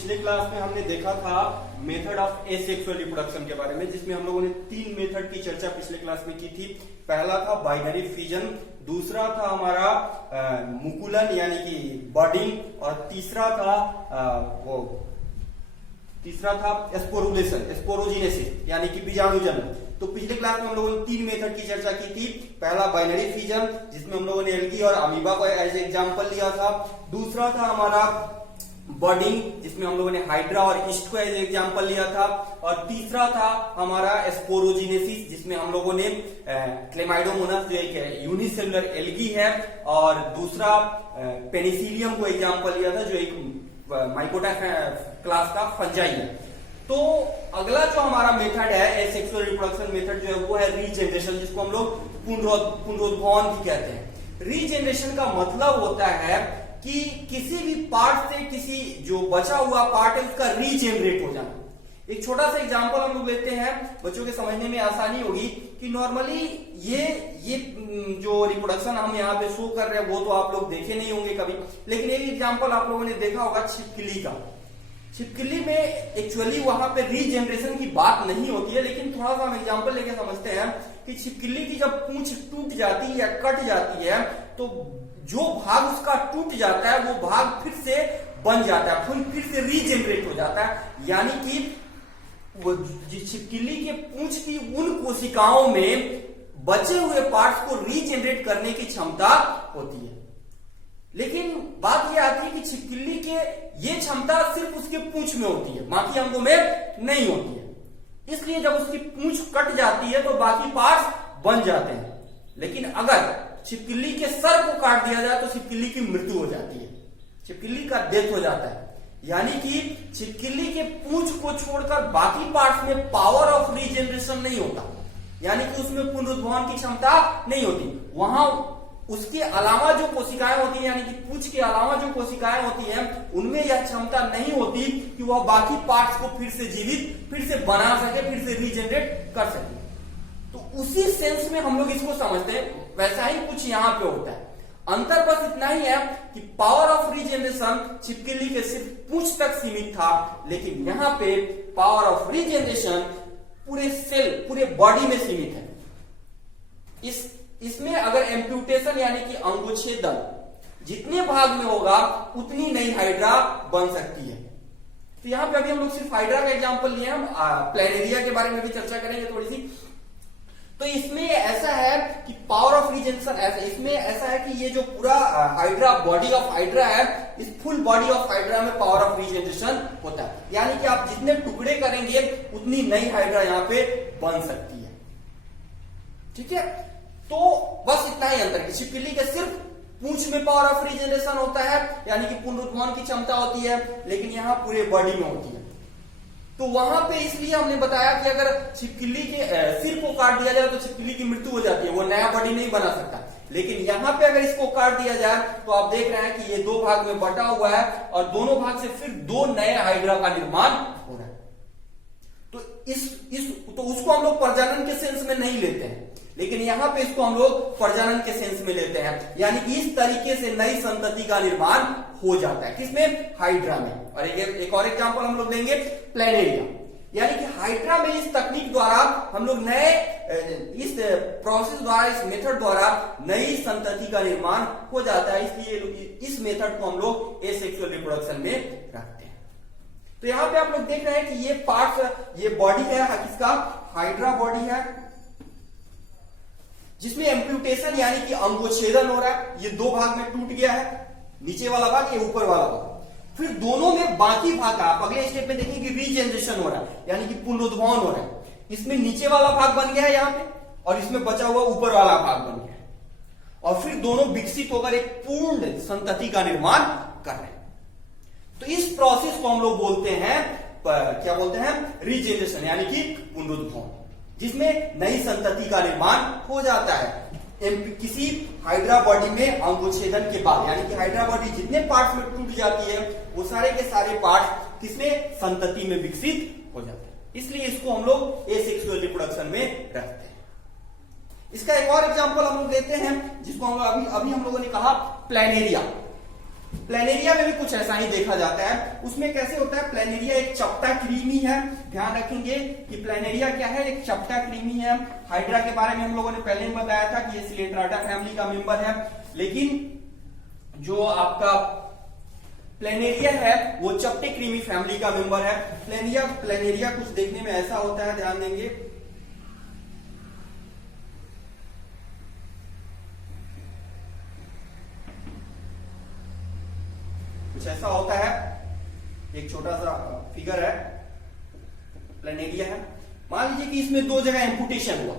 पिछले क्लास में हमने देखा था मेथड ऑफ एसेक्सुअल रिप्रोडक्शन के बारे में, जिसमें हम लोगों ने 3 मेथड की चर्चा पिछले क्लास में की थी। पहला था बाइनरी फिजन, दूसरा था हमारा मुकुलन यानी कि बर्डिंग, और तीसरा था स्पोरुलेशन, स्पोरोजिनेसिस यानी कि बीजाणुजनन। तो पिछले क्लास में हम लोगों ने 3 मेथड की चर्चा की थी। पहला बाइनरी फिजन, जिसमें हम लोगों ने एल्गी और अमीबा को एज एग्जांपल लिया था। दूसरा था हमारा बर्डिंग, जिसमें हम लोगों ने हाइड्रा और ईस्ट को एज एग्जांपल लिया था। और तीसरा था हमारा स्पोरोजिनेसिस, जिसमें हम लोगों ने क्लेमाइडोमोनास जो एक यूनिसेलुलर एल्गी है, और दूसरा पेनिसिलियम को एग्जांपल लिया था जो एक माइकोटा क्लास का फंजाई है। तो अगला जो हमारा मेथड है एसेक्सुअल रिप्रोडक्शन मेथड जो है वो है रीजनरेशन, जिसको हम लोग पुनरुद्भवन भी कहते हैं। रीजनरेशन का मतलब होता है कि किसी भी पार्ट से किसी जो बचा हुआ पार्ट है उसका रीजनरेट हो जाना। एक छोटा सा एग्जांपल हम लोग लेते हैं, बच्चों के समझने में आसानी होगी कि नॉर्मली ये जो रिप्रोडक्शन हम यहाँ पे शो कर रहे हैं वो तो आप लोग देखे नहीं होंगे कभी, लेकिन एक एग्जांपल आप लोगों ने देखा होगा छिपकली का। छिपकली में एक्चुअली वहां पे रीजनरेशन की बात नहीं होती है, लेकिन थोड़ा सा हम एग्जांपल लेके समझते हैं कि छिपकली की जब पूंछ टूट जाती है या कट जाती है तो जो भाग उसका टूट जाता है वो भाग फिर से बन जाता है, फिर से रीजनरेट हो जाता है। यानी कि वो छिपकली के पूंछ की उन कोशिकाओं में बचे हुए पार्ट्स को रीजनरेट करने की क्षमता होती है। लेकिन बात यह आती है कि छिपकली के ये क्षमता सिर्फ उसके पूंछ में होती है, बाकी अंगों में नहीं होती है। इसलिए जब उसकी पूंछ कट जाती है तो बाकी पार्ट्स बन जाते हैं। लेकिन अगर छिपकली के सर को काट दिया जाए तो छिपकली की मृत्यु हो जाती है, छिपकली का डेथ हो जाता है। यानी कि छिपकली के पूंछ को छोड़कर बाकी पार्ट्स में पावर ऑफ रीजनरेशन नहीं होता, यानी कि उसमें पुनरुद्भवन की क्षमता नहीं होती। वहां उसके अलावा जो कोशिकाएं होती हैं, यानी कि पूंछ के अलावा जो कोशिकाएं होती हैं उनमें यह क्षमता नहीं होती कि वह बाकी पार्ट्स को फिर से जीवित, फिर से बना सके, फिर से रीजनरेट कर सके। तो उसी सेंस में हम लोग इसको समझते हैं, वैसा ही कुछ यहां पे होता है। अंतर बस इतना ही है कि पावर ऑफ रीजनरेशन छिपकली के सिर्फ पूंछ तक सीमित था, लेकिन यहां पे पावर ऑफ रीजनरेशन पूरे सेल, पूरे बॉडी में सीमित है। इसमें अगर एम्प्यूटेशन यानी कि अंगोच्छेदन जितने भाग में होगा उतनी नई हाइड्रा बन सकती है। तो यहां पे अभी हम लोग सिर्फ हाइड्रा का एग्जांपल लिए, हम प्लेनेरिया के बारे में भी चर्चा करेंगे थोड़ी सी। तो इसमें ऐसा है कि पावर ऑफ रीजनरेशन इसमें ऐसा है कि ये जो पूरा हाइड्रा, बॉडी ऑफ हाइड्रा है, इस फुल बॉडी ऑफ हाइड्रा में पावर ऑफ रीजनरेशन होता है। यानी कि आप जितने टुकड़े करेंगे उतनी नई हाइड्रा यहां पे बन सकती है। ठीक है, तो बस इतना ही अंतर कि छिपकली के सिर्फ पूंछ में पावर ऑफ रीजनरेशन होता है, यानी कि पुनरुद्भवन की क्षमता होती है, लेकिन यहां पूरे बॉडी में होती है। तो वहां पे इसलिए हमने बताया कि अगर छिपकली के सिर को काट दिया जाए तो छिपकली की मृत्यु हो जाती है, वो नया बॉडी नहीं बना सकता। लेकिन यहां पे अगर इसको काट दिया जाए तो आप देख रहे हैं कि ये 2 भाग में बटा हुआ है और दोनों भाग से फिर 2 नए हाइड्रा का निर्माण हो रहा है। तो उसको हम लोग प्रजनन के सेंस में नहीं लेते हैं, लेकिन यहां पे इसको हम लोग प्रजनन के सेंस में लेते हैं। यानी कि इस तरीके से नई संतति का निर्माण हो जाता है, किसमें? हाइड्रा में। और एक और एग्जांपल हम लोग लेंगे प्लेनेरिया, यानी कि हाइड्रा में इस तकनीक द्वारा हम लोग इस प्रोसेस द्वारा, इस मेथड द्वारा नई संतति का निर्माण हो जाता है। इसलिए इस मेथड को हम लोग एसेक्सुअल रिप्रोडक्शन में रखते हैं। तो यहां पे आप लोग देख रहे हैं कि ये पार्ट, ये बॉडी है किसका? हाइड्रा बॉडी है, जिसमें एम्प्यूटेशन यानी कि अंगोच्छेदन हो रहा है। ये 2 भाग में टूट गया है, नीचे वाला भाग, ये ऊपर वाला भाग। फिर दोनों में बाकी भाग का आप अगले स्टेप में देखेंगे कि रीजनरेशन हो रहा है, यानी कि पुनरुद्भवन हो रहा है। इसमें नीचे वाला भाग बन गया है यहां पे, और इसमें बचा हुआ ऊपर वाला भाग बन गया है, और फिर दोनों विकसित होकर एक पूर्ण संतति का निर्माण कर रहे हैं। तो इस प्रोसेस को हम लोग बोलते हैं, क्या बोलते हैं? रीजनरेशन, यानी कि पुनरुद्भवन, जिसमें नई संतति का निर्माण हो जाता है किसी हाइड्रा बॉडी में अंगोच्छेदन के बाद। यानी कि हाइड्रा बॉडी जितने पार्ट्स में टूट जाती है वो सारे के सारे पार्ट्स किसमें? संतति में विकसित हो जाते हैं। इसलिए इसको हम लोग एसेक्सुअल रिप्रोडक्शन में रखते हैं। इसका एक और एग्जांपल हम लोग लेते हैं, जिसको हम अभी हम लोगों ने कहा प्लेनेरिया। प्लेनेरिया में भी कुछ ऐसा ही देखा जाता है। उसमें कैसे होता है, प्लेनेरिया एक चपटा कृमि है। ध्यान रखेंगे कि प्लेनेरिया क्या है, एक चपटा कृमि है। हाइड्रा के बारे में हम लोगों ने पहले ही बताया था कि ये सिलेंट्राटा फैमिली का मेंबर है, लेकिन जो आपका प्लेनेरिया है वो चपटे कृमि फैमिली का मेंबर है। प्लेनेरिया कुछ देखने में ऐसा होता है, ध्यान देंगे। कुछ ऐसा होता है, एक छोटा सा फिगर है, प्लेनेरिया है। मान लीजिए कि इसमें दो जगह एम्पुटेशन हुआ,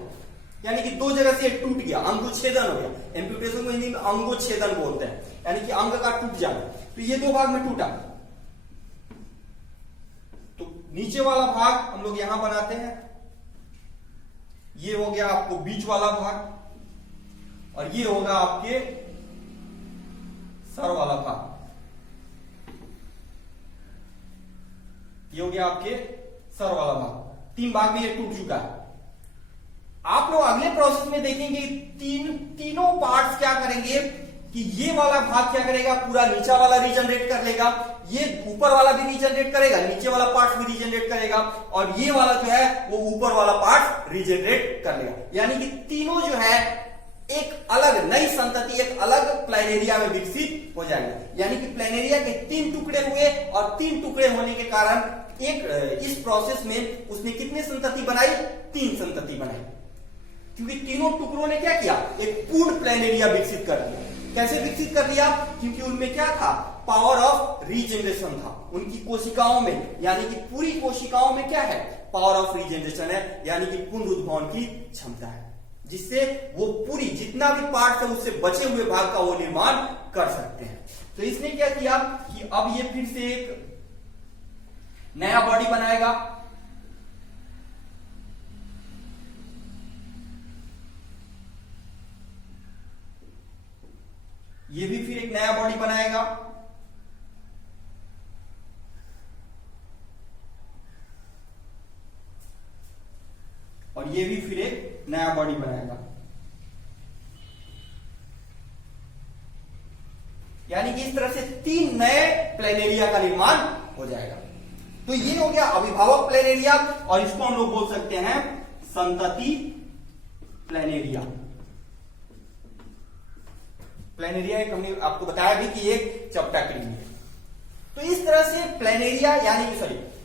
यानी कि दो जगह से टूट गया, अंगोच्छेदन हो गया। एम्पुटेशन को हिंदी में अंगोच्छेदन बोलते हैं, यानी कि अंग का टूट जाना। तो ये दो भाग में टूटा, तो नीचे वाला भाग हम लोग यहां बनाते हैं, ये हो गया आपको बीच वाला भाग, और ये होगा आपके सर वाला भाग, ये हो गया आपके सर वाला भाग। तीन भाग में ये टूट चुका है। आप लोग अगले प्रोसेस में देखेंगे तीनों पार्ट्स क्या करेंगे कि ये वाला भाग क्या करेगा, पूरा नीचा वाला रीजनरेट कर लेगा, ये ऊपर वाला भी रीजनरेट करेगा, नीचे वाला पार्ट भी रीजनरेट करेगा, और ये वाला जो है वो ऊपर वाला पार्ट रीजनरेट कर लेगा। यानी कि तीनों जो है एक अलग नई संतति, एक अलग प्लेनेरिया में विकसित हो जाएगी। यानी कि प्लेनेरिया के तीन टुकड़े हुए, और तीन टुकड़े होने के कारण एक इस प्रोसेस में उसने कितने संतति बनाई, तीन संतति बनाई, क्योंकि तीनों टुकड़ों ने क्या किया, एक पूर्ण प्लेनेरिया विकसित कर दिया। कैसे विकसित कर लिया, क्योंकि उनमें क्या था, पावर ऑफ रीजनरेशन था उनकी कोशिकाओं में। यानी कि पूरी कोशिकाओं में क्या है, पावर ऑफ रीजनरेशन है, यानी कि पुनरुद्भवन की क्षमता है, जिससे वो पूरी जितना भी पार्ट है उससे बचे हुए भाग का वो निर्माण कर सकते हैं। तो इसने क्या किया कि अब ये फिर से एक नया बॉडी बनाएगा, ये भी फिर एक नया बॉडी बनाएगा, और ये भी फिर एक नया बॉडी बनाएगा। यानी कि इस तरह से तीन नए प्लेनेरिया का निर्माण हो जाएगा। तो ये हो गया अभिभावक प्लेनेरिया, और इसको हम लोग बोल सकते हैं संतति प्लेनेरिया। प्लेनेरिया एक हमने आपको बताया भी कि एक चपटा कृमि है। तो इस तरह से प्लेनेरिया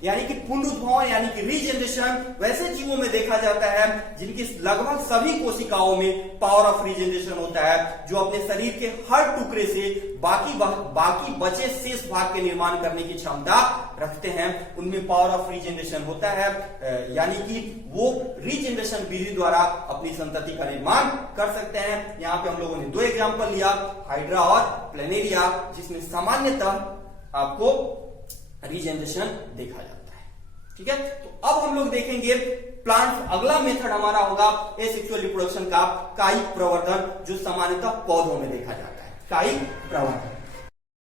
यानी कि पुनरुद्भवन यानी कि रीजनरेशन वैसे जीवों में देखा जाता है जिनकी लगभग सभी कोशिकाओं में पावर ऑफ रीजनरेशन होता है, जो अपने शरीर के हर टुकड़े से बाकी बचे शेष भाग के निर्माण करने की क्षमता रखते हैं। उनमें पावर ऑफ रीजनरेशन होता है, यानी कि वो रीजनरेशन विधि द्वारा अपनी संतति का निर्माण कर सकते हैं। यहाँ पे हम लोगों ने दो एग्जाम्पल लिया, हाइड्रा और प्लेनेरिया, जिसमें सामान्यतः आपको रीजनरेशन देखा जाता है। ठीक है, तो अब हम लोग देखेंगे प्लांट। अगला मेथड हमारा होगा एसेक्सुअल रिप्रोडक्शन का कायिक प्रवर्धन, जो सामान्यतः पौधों में देखा जाता है, कायिक प्रवर्धन।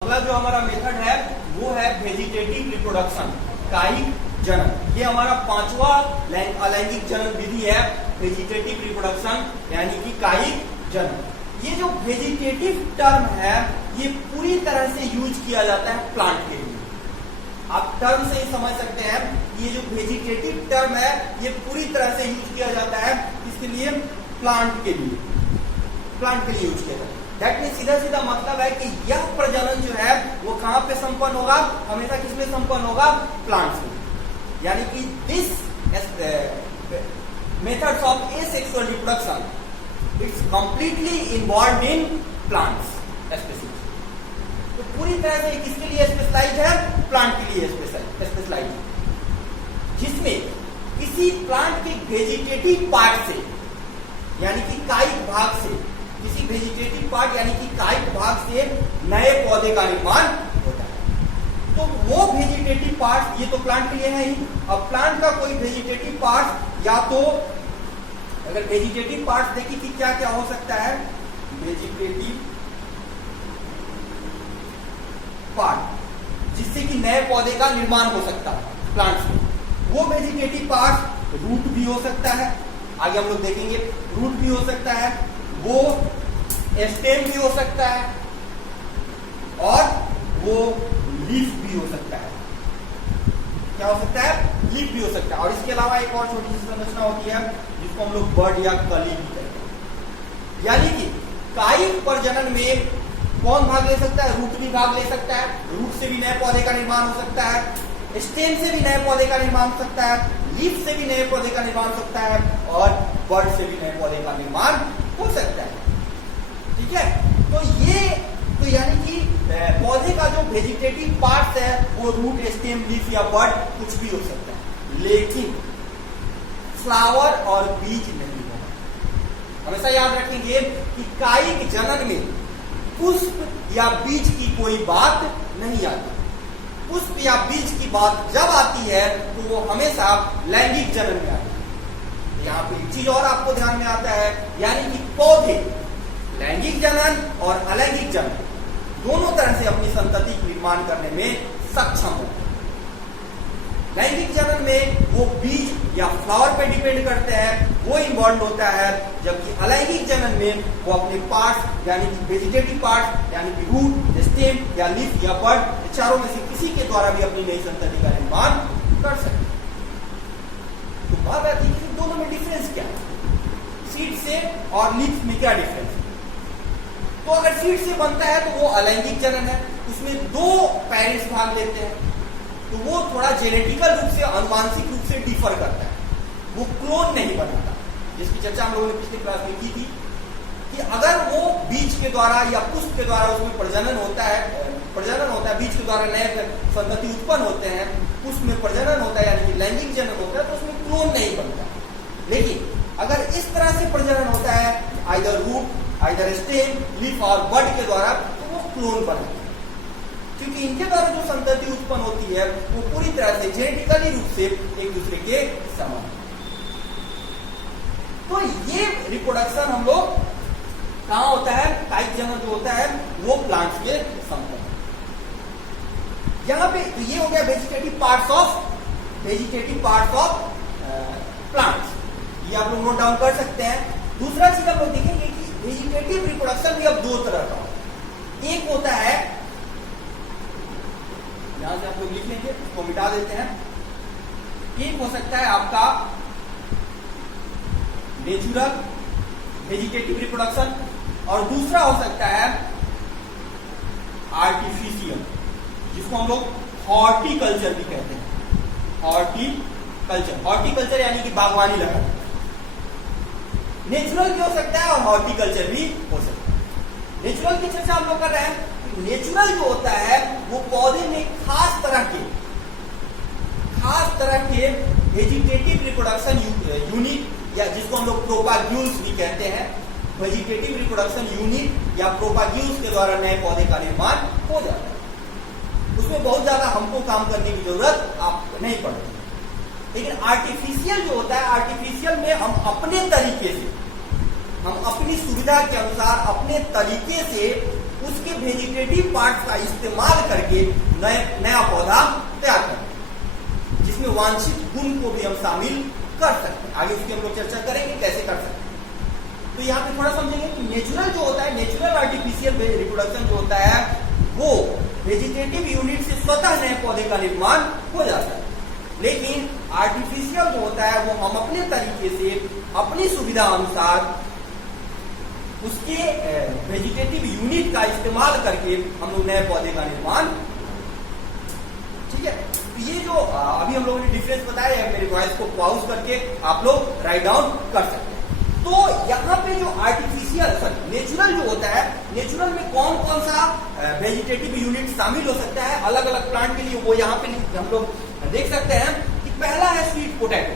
अगला जो हमारा मेथड है वो है वेजिटेटिव रिप्रोडक्शन, कायिक जनन। ये हमारा पांचवा अलैंगिक जनन विधि है, वेजिटेटिव रिप्रोडक्शन यानी कि कायिक जनन। ये जो वेजिटेटिव टर्म है ये पूरी तरह से यूज किया जाता है प्लांट के लिए। आप टर्म से ही समझ सकते हैं, ये जो वेजिटेटिव टर्म है ये पूरी तरह से यूज किया जाता है इसके लिए, प्लांट के लिए यूज किया जाता है। दैट मीन सीधा सीधा मतलब है कि यह प्रजनन जो है वो कहां पे संपन्न होगा, हमेशा किसमें संपन्न होगा, प्लांट्स में। यानी कि this methods of asexual reproduction it's completely involve in plants specific. तो पूरी तरह से किसके लिए स्पेशलाइज्ड है, प्लांट के लिए स्पेशलाइज्ड, जिसमें किसी प्लांट के वेजिटेटिव पार्ट से यानी कि कायिक भाग से, किसी वेजिटेटिव पार्ट यानी कि कायिक भाग से नए पौधे का निर्माण होता है। तो वो वेजिटेटिव पार्ट, ये तो प्लांट के लिए है ही। अब प्लांट का कोई वेजिटेटिव पार्ट, या तो अगर वेजिटेटिव पार्ट देखिए कि क्या क्या हो सकता है, वेजिटेटिव पार्ट जिससे कि नए पौधे का निर्माण हो सकता है प्लांट्स में, वो वेजिटेटिव पार्ट रूट भी हो सकता है, आगे हम लोग देखेंगे, रूट भी हो सकता है, वो स्टेम भी हो सकता है, और वो लीफ भी हो सकता है। क्या हो सकता है? लीफ भी हो सकता है। और इसके अलावा एक और छोटी सी संरचना होती है जिसको हम लोग बड या कली भी कहते हैं। यानी कि कायिक प्रजनन में कौन भाग ले सकता है? रूट भी भाग ले सकता है। रूट से भी नए पौधे का निर्माण हो सकता है, स्टेम से भी नए पौधे का निर्माण हो सकता है, लीफ से भी नए पौधे का निर्माण हो सकता है और बड से भी नए पौधे का निर्माण हो सकता है। ठीक है, तो यानी कि पौधे का जो वेजिटेटिव पार्ट है वो रूट, स्टेम, लीफ या बड कुछ भी हो सकता है, लेकिन फ्लावर और बीज नहीं होगा। हमेशा याद रखेंगे कि कायिक जनन में पुष्प या बीज की कोई बात नहीं आती। पुष्प या बीज की बात जब आती है तो वो हमेशा लैंगिक जनन में आती है। यहाँ पे एक चीज और आपको ध्यान में आता है, यानी कि पौधे लैंगिक जनन और अलैंगिक जनन दोनों तरह से अपनी संतति निर्माण करने में सक्षम होते हैं। लैंगिक जनन में वो बीज या फ्लावर पे डिपेंड करते हैं, वो इन्वॉल्व होता है, जबकि अलैंगिक जनन में वो अपने पार्ट्स यानी कि वेजिटेटिव पार्ट्स यानी कि रूट, स्टेम या लीफ या बड चारों में से किसी के द्वारा भी अपनी नई संतति का निर्माण कर सकते हैं। तो बात आती है कि दोनों में डिफरेंस क्या है? सीड से और लीफ में क्या डिफरेंस है? तो अगर सीड से बनता है तो वो अलैंगिक जनन है, उसमें दो पेरेंट्स भाग लेते हैं, तो वो थोड़ा जेनेटिकल रूप से, अनुवांशिक रूप से डिफर करता है, वो क्लोन नहीं बनाता, जिसकी चर्चा हम लोगों ने पिछले क्लास में की थी कि अगर वो बीज के द्वारा या पुष्प के द्वारा उसमें प्रजनन होता है, बीज के द्वारा नए संतति उत्पन्न होते हैं, पुष्प में प्रजनन होता है यानी कि लैंगिक जनन होता है, तो उसमें क्लोन नहीं बनता। लेकिन अगर इस तरह से प्रजनन होता है either root, either stem, leaf और बड के द्वारा, तो वो क्लोन बनता है, क्योंकि इनके द्वारा जो संतति उत्पन्न होती है वो पूरी तरह से जेनेटिकली रूप से एक दूसरे के समान। तो ये रिप्रोडक्शन हम लोग कहाँ होता है? कायिक जनन जो होता है वो प्लांट्स के संबंध। यहाँ पे तो ये हो गया वेजिटेटिव पार्ट्स ऑफ प्लांट्स, ये आप लोग नोट डाउन कर सकते हैं। दूसरा चीज हम लोग देखेंगे कि वेजिटेटिव रिप्रोडक्शन भी अब दो तरह का होता है। एक होता है, यहां से आप लोग लिख लेंगे, उसको मिटा देते हैं। एक हो सकता है आपका नेचुरल वेजिटेटिव रिप्रोडक्शन और दूसरा हो सकता है आर्टिफिशियल, जिसको हम लोग हॉर्टिकल्चर भी कहते हैं। हॉर्टिकल्चर यानी कि बागवानी लगाना। नेचुरल भी हो सकता है और हॉर्टिकल्चर भी हो सकता है। नेचुरल की चर्चा हम लोग कर रहे हैं। नेचुरल जो होता है वो पौधे में खास तरह के वेजिटेटिव रिप्रोडक्शन यूनिट या जिसको हम लोग प्रोपाग्यूल्स भी कहते हैं, वेजिटेटिव रिप्रोडक्शन यूनिट या प्रोपाग्यूल्स के द्वारा नए पौधे का निर्माण हो जाता है। उसमें बहुत ज्यादा हमको काम करने की जरूरत आप नहीं पड़ती। लेकिन आर्टिफिशियल जो होता है, आर्टिफिशियल में हम अपने तरीके से, हम अपनी सुविधा के अनुसार अपने तरीके से उसके वेजिटेटिव पार्ट्स का इस्तेमाल करके नया पौधा तैयार करते हैं, जिसमें वांछित गुण को भी हम शामिल कर सकते हैं। आगे उसकी हम लोग चर्चा करेंगे कैसे कर सकते हैं। तो यहाँ पे थोड़ा समझेंगे कि नेचुरल जो होता है, नेचुरल आर्टिफिशियल रिप्रोडक्शन जो होता है वो वेजिटेटिव यूनिट से स्वतः नए पौधे का निर्माण हो जाता है। लेकिन आर्टिफिशियल जो होता है वो हम अपने तरीके से, अपनी सुविधा अनुसार उसके वेजिटेटिव यूनिट का इस्तेमाल करके हम लोग नए पौधे का निर्माण। ठीक है, तो ये जो अभी हम लोगों ने डिफरेंस बताया है, मेरे वॉइस को पॉज करके आप लोग राइट डाउन कर सकते हैं। तो यहाँ पे जो नेचुरल जो होता है, नेचुरल में कौन कौन सा वेजिटेटिव यूनिट शामिल हो सकता है अलग अलग प्लांट के लिए, वो यहाँ पे हम लोग देख सकते हैं कि पहला है स्वीट पोटैटो।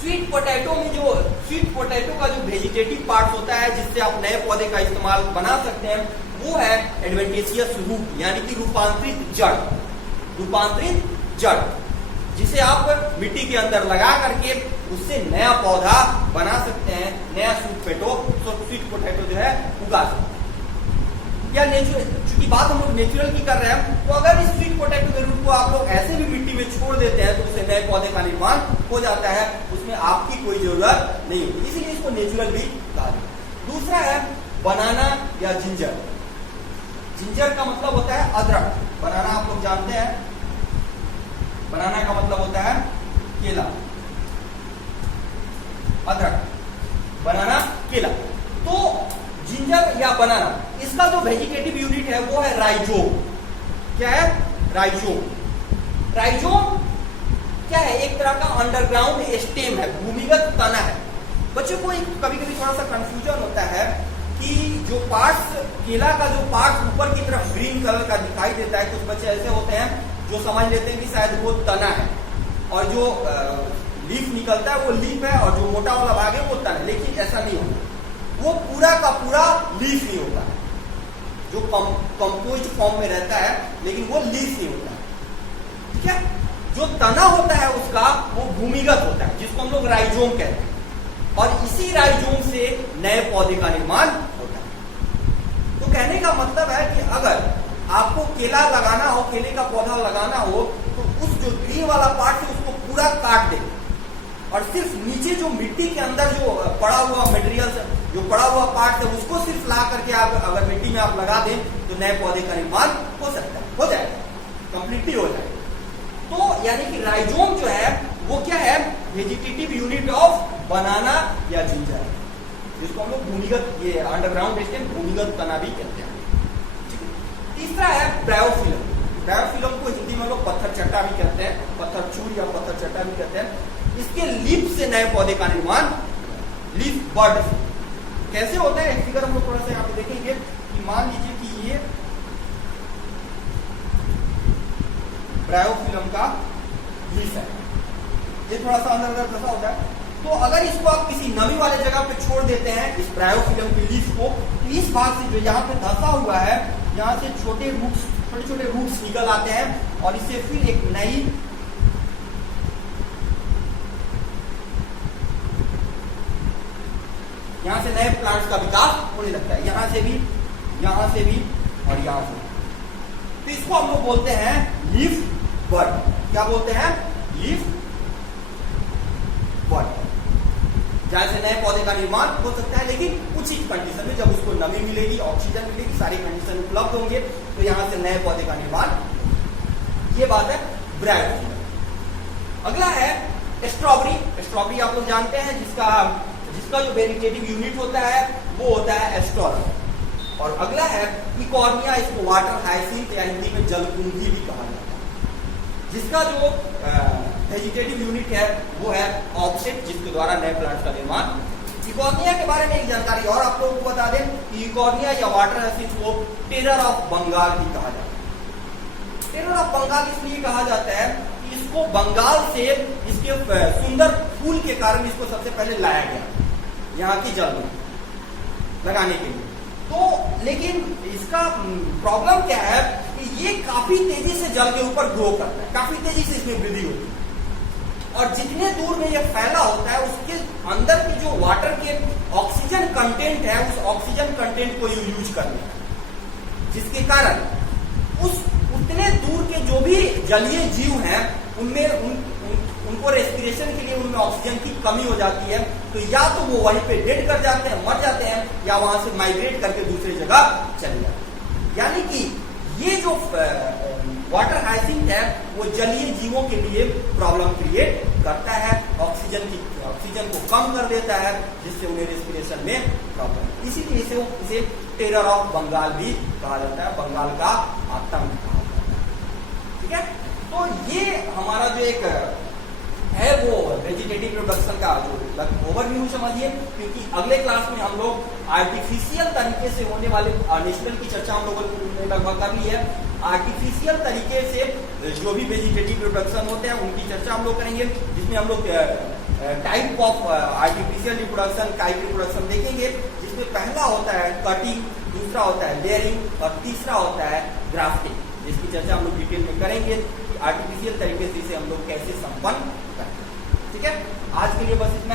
स्वीट पोटैटो में जो स्वीट पोटैटो का जो वेजिटेटिव पार्ट होता है जिससे आप नए पौधे का इस्तेमाल बना सकते हैं, वो है एडवेंटिशियस रूट, यानी कि रूपांतरित जड़, जिसे आप मिट्टी के अंदर लगा करके उससे नया पौधा बना सकते हैं, नया स्वीट पोटैटो जो है उगा सकते हैं। या नेचुरल, चूंकि बात हम लोग नेचुरल की कर रहे हैं, तो अगर इस स्वीट पोटैटो के रूट को आप लोग ऐसे भी मिट्टी में छोड़ देते हैं तो उससे नए पौधे का निर्माण हो जाता है, उसमें आपकी कोई जरूरत नहीं होती, इसीलिए इसको नेचुरल भी कहा जाता है। दूसरा है बनाना या जिंजर। जिंजर का मतलब होता है अदरक, बनाना आप लोग जानते हैं, बनाना का मतलब होता है केला, अदरक, बनाना, केला। तो जिंजर या बनाना, इसका जो वेजिटेटिव यूनिट है वो है राइजोम। क्या है? राइजोम। राइजोम क्या है? एक तरह का अंडरग्राउंड स्टेम है, भूमिगत तना है। बच्चों को कभी कभी थोड़ा सा कंफ्यूजन होता है कि जो पार्ट्स, केला का जो पार्ट ऊपर की तरफ ग्रीन कलर का दिखाई देता है, कुछ बच्चे ऐसे होते हैं जो समझ लेते हैं कि शायद वो तना है, और जो लीफ निकलता है वो लीफ है, और जो मोटा वाला भाग है वो तना है। लेकिन ऐसा नहीं होता, वो पूरा का पूरा लीफ ही होता है, जो कंपोज्ड फॉर्म में रहता है, लेकिन वो लीफ नहीं होता है। ठीक है? जो तना होता है उसका वो भूमिगत होता है, जिसको हम लोग राइजोम कहते हैं, और इसी राइजोम से नए पौधे का निर्माण होता है। तो कहने का मतलब है कि अगर आपको केला लगाना हो, केले का पौधा लगाना हो, तो उस जो ग्रीन वाला पार्ट है उसको पूरा काट दे, और सिर्फ नीचे जो मिट्टी के अंदर जो पड़ा हुआ मटेरियल, जो पड़ा हुआ पार्ट है, उसको सिर्फ ला करके आप अगर मिट्टी में आप लगा दें तो नए पौधे का निर्माण हो सकता है, हो जाएगा, कंप्लीटली हो जाएगा। तो यानी कि राइजोम जो है वो क्या है? वेजिटेटिव यूनिट ऑफ बनाना या जिंजर, जिसको हम लोग भूमिगत, ये अंडरग्राउंड स्टेम, भूमिगत तना भी कहते हैं। तीसरा है ब्रायोफिलम। ब्रायोफिलम को हिंदी में लोग पत्थर चट्टा भी कहते हैं, पत्थर चूड़ या पत्थर चट्टा भी कहते हैं। इसके लीफ से नए पौधे का निर्माण, लीफ बड कैसे होता है? फिगर हम लोग थोड़ा सा यहाँ पे देखेंगे कि मान लीजिए कि ये ब्रायोफिलम का लीफ है, ये थोड़ा सा अंदर फंसा होता है। तो अगर इसको आप किसी नमी वाले जगह पे छोड़ देते हैं, इस ब्रायोफिलम के लीफ को, तो इस भाग से जो यहाँ पे धंसा हुआ है, यहाँ से छोटे रूट्स, छोटे छोटे रूट्स निकल आते हैं, और इससे फिर एक नई यहाँ से नए प्लांट्स का विकास होने लगता है, यहाँ से भी, यहाँ से भी, और यहाँ से। तो इसको हम लोग बोलते हैं लीफ बड। क्या बोलते हैं? लीफ बड। जहां से नए पौधे का निर्माण हो सकता है, लेकिन उचित कंडीशन में, जब उसको नमी मिलेगी, ऑक्सीजन मिलेगी, सारी कंडीशन उपलब्ध होंगे, तो यहां से नए पौधे का निर्माण। ये बात है ब्रायोफिलम। अगला है स्ट्रॉबेरी। स्ट्रॉबेरी आप लोग जानते हैं, जिसका जो वेजिटेटिव यूनिट होता है वो होता है एस्टोरम। और अगला है इकॉर्निया, इसको वाटर हाइसिंथ या हिंदी में जलकुंभी भी कहा जाता है, जिसका जो वेजिटेटिव यूनिट है वो है ऑप्सेट, जिसके द्वारा नए प्लांट का निर्माण। इकॉर्निया के बारे में एक जानकारी और आप लोगों को बता दें कि इकॉर्निया या वाटर हाइसिंथ को टेरर ऑफ बंगाल भी कहा जाता है। टेरर ऑफ बंगाल इसलिए कहा जाता है कि इसको बंगाल से इसके सुंदर फूल के कारण इसको सबसे पहले लाया गया यहाँ की जल में लगाने के लिए। तो लेकिन इसका प्रॉब्लम क्या है कि ये काफी तेजी से जल के ऊपर ग्रो करता है, काफी तेजी से इसमें वृद्धि होती है, और जितने दूर में ये फैला होता है उसके अंदर की जो वाटर के ऑक्सीजन कंटेंट है, उस ऑक्सीजन कंटेंट को यूज कर लेता है, जिसके कारण उतने दूर के जो भी जलीय जीव हैं उनमें उनको रेस्पिरेशन के लिए उनमें ऑक्सीजन की कमी हो जाती है। तो या तो वो वहीं पे डेड कर जाते हैं, मर जाते हैं, या वहां से माइग्रेट करके दूसरी जगह चले जाते हैं। यानी कि ये जो वाटर हाइसिंथ है वो जलीय जीवों के लिए प्रॉब्लम क्रिएट करता है, ऑक्सीजन को कम कर देता है, जिससे उन्हें रेस्पिरेशन में प्रॉब्लम। इसीलिए इसे टेरर ऑफ बंगाल भी कहा जाता है, बंगाल का आतंक कहा जाता है। ठीक है? तो ये हमारा जो एक है वो वेजिटेटिव प्रोडक्शन का जो ओवरव्यू समझिए, क्योंकि अगले क्लास में हम लोग आर्टिफिशियल तरीके से होने वाले नेचुरल की चर्चा हम लोगों ने लगभग कर ली है। आर्टिफिशियल तरीके से जो भी वेजिटेटिव प्रोडक्शन होते हैं उनकी चर्चा हम लोग करेंगे, जिसमें हम लोग type of artificial reproduction, kite reproduction देखेंगे, जिसमें पहला होता है कटिंग, दूसरा होता है लेयरिंग, और तीसरा होता है ग्राफ्टिंग, जिसकी चर्चा हम लोग डिटेल में करेंगे कि आर्टिफिशियल तरीके से इसे हम लोग कैसे संपन्न करते हैं। ठीक है? आज के लिए बस इतना।